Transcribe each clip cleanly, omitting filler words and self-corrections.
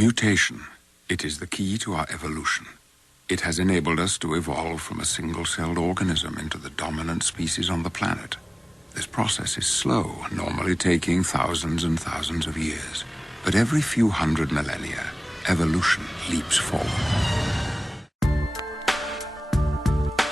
Mutation. It is the key to our evolution. It has enabled us to evolve from a single-celled organism into the dominant species on the planet. This process is slow, normally taking thousands and thousands of years. But every few hundred millennia, evolution leaps forward.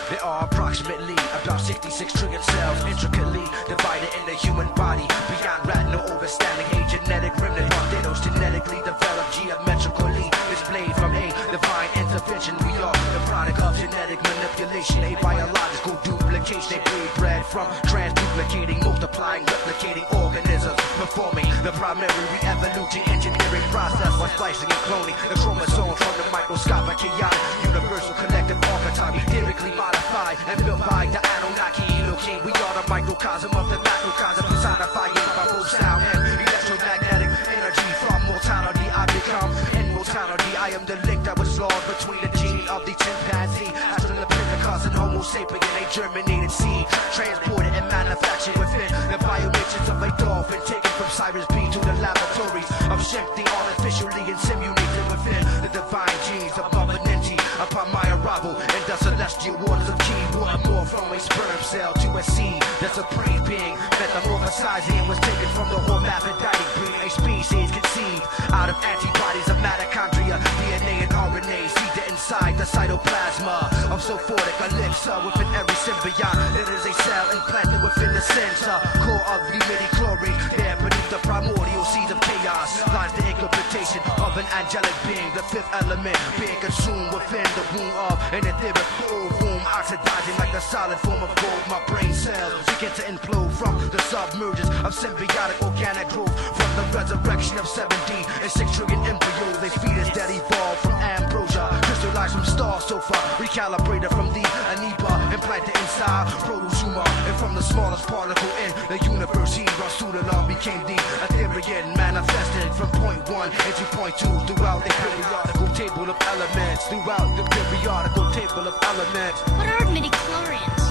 There are approximately about 66 trillion cells intricately divided in the human body. Beyond retinal overstanding, a genetic remnant of Thanos genetically developed geometrically displayed from a divine intervention. We are the product of genetic manipulation, a biological duplication. They breed bred from transduplicating, multiplying, replicating organisms, performing the primary re-evolution engineering process by splicing and cloning the chromosomes from the microscopic, chaotic, universal collective archetype, theoretically modified and built by the Anunnaki Elohim. We are the microcosm of the macrocosm, personifying by both sound and electromagnetic energy. From mortality I become immortality. I am the link that was lost between the gene of the chimpanzee, Australopithecus and Homo sapien, a germinated seed, transported and manufactured within the biomatrix of a dolphin, taken from Cyrus B to the laboratories of Shemti, artificially inseminated within the divine genes of Mother Ninji. Upon my arrival in the celestial waters of Chi, water more from a sperm cell to a seed. The supreme being metamorphosizing and was taken from the hermaphroditic breed, a species conceived out of antibodies of mitochondria, DNA and RNA, seeded inside the cytoplasma of sulfuric elixir within every symbiont. There is a cell implanted within the center core of the midi-chlorine. There beneath the primordial seeds of chaos lies the incorporation of an angelic being, the fifth element being consumed within the womb of an etheric cold womb, oxidizing like the solid form of gold. My brain cells begin to implode from the submergence of symbiotic organic growth, from the resurrection of 7D and 6 trillion embryos. They fetus that evolved from ambrosia, crystallized from star sulfur, recalibrated from the amoeba, implanted inside protozoa, and from the smallest particle in the universe, he Rasulullah became the Etherean, manifested from point 1 into point 2 throughout the periodical table of elements. Throughout the periodical table of elements. What are midichlorians?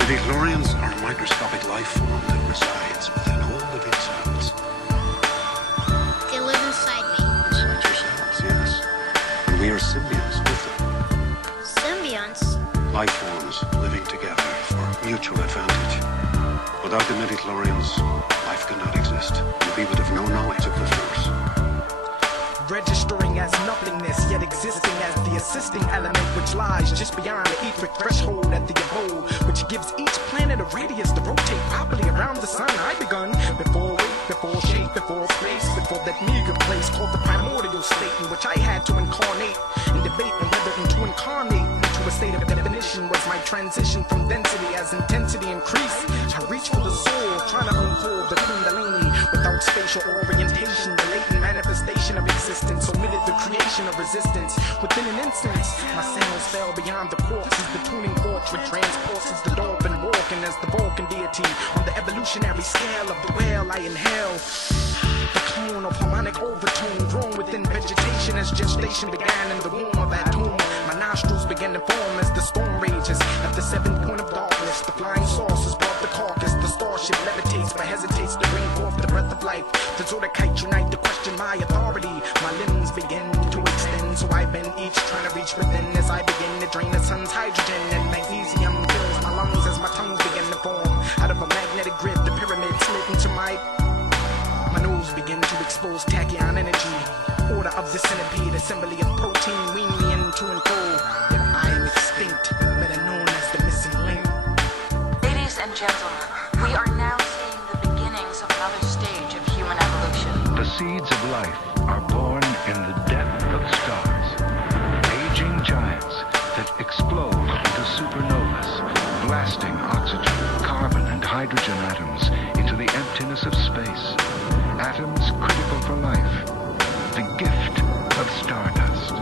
Midichlorians are a microscopic life form that resides within all living cells. They live inside me. Inside your cells, yes. And we are symbionts with them. Symbionts? Life forms living together for mutual advantage. Without the midichlorians, life could not exist, and we would have no knowledge of the Force. Registering as nothingness, yet existing as the assisting element which lies just beyond the etheric threshold at the abode, which gives each planet a radius to rotate properly around the sun. I begun before weight, before shape, before space, before that meager place called the primordial state, in which I had to incarnate and debate on whether to incarnate into a state of definition was my transition from density as intensity increased. I reached for the soul, trying to unfold the kundalini without spatial orientation, the latent manifestation of existence, omitted the creation of resistance. Within an instant, my sails fell beyond the corpses, the tuning forks which transports as the dolphin walking as the Vulcan deity. On the evolutionary scale of the whale I inhale the clone of harmonic overtone, grown within vegetation as gestation began in the womb of that tomb. My nostrils began to form as the storm rages at the seventh point of darkness. The flying saucers brought the carcass, the starship levitates but hesitates to bring forth the breath of life. The Zodiac unite to question my authority. My limbs begin to extend, so I bend each trying to reach within as I begin to drain the sun's hydrogen and magnesium fills my lungs as my tongues begin to form. Out of a magnetic grid, the pyramid slid into my nose begin to expose tachyon energy. Order of the centipede, assembly of protein, weaning me into and fold. Yet I am extinct, better known as the missing link. Ladies and gentlemen, we are now seeing the beginnings of another stage of human evolution. The seeds of life are born in the depth of stars. Aging giants that explode into supernovas, blasting oxygen, carbon, and hydrogen atoms into the emptiness of space. Atoms critical for life. The gift of stardust.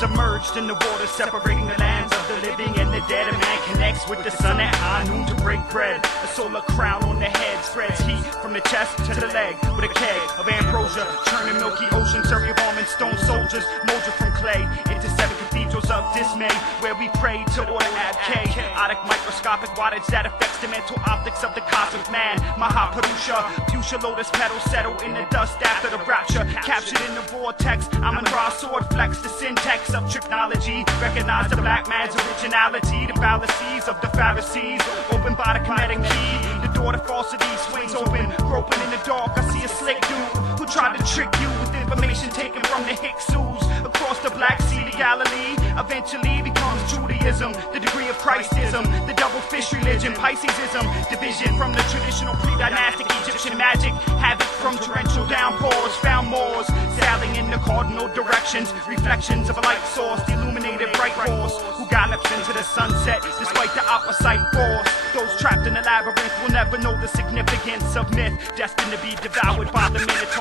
Submerged in the water, separating the lands of the living and the dead, a man connects with the sun at high noon to break bread. A solar crown on the head spreads heat from the chest to the leg with a keg of ambrosia, churning milky ocean, serving of almond stone soldiers, molded from clay into 7 cathedrals of dismay, where we pray to order abk. Otic microscopic wattage that affects the mental optics of the cosmic man. Mahaparusha, fuchsia lotus petals settle in the dust after the rapture, captured in the vortex. I'm a raw sword flex, the syntax of technology. Recognize the black man's originality, the fallacies of the Pharisees, open by the kinetic key. The door to falsity swings open, groping in the dark. I see a slick dude who tried to trick you with information taken from the Hyksos across the Black Sea to Galilee. Eventually becomes Judaism, the degree of Christism, the double fish religion, Piscesism, division from the traditional pre-dynastic Egyptian magic, havoc from torrential downpours, found Moors sailing in the cardinal directions, reflections of a light source, the illuminated bright horse who gallops into the sunset despite the opposite force. Those trapped in the labyrinth will never know the significance of myth, destined to be devoured by the minute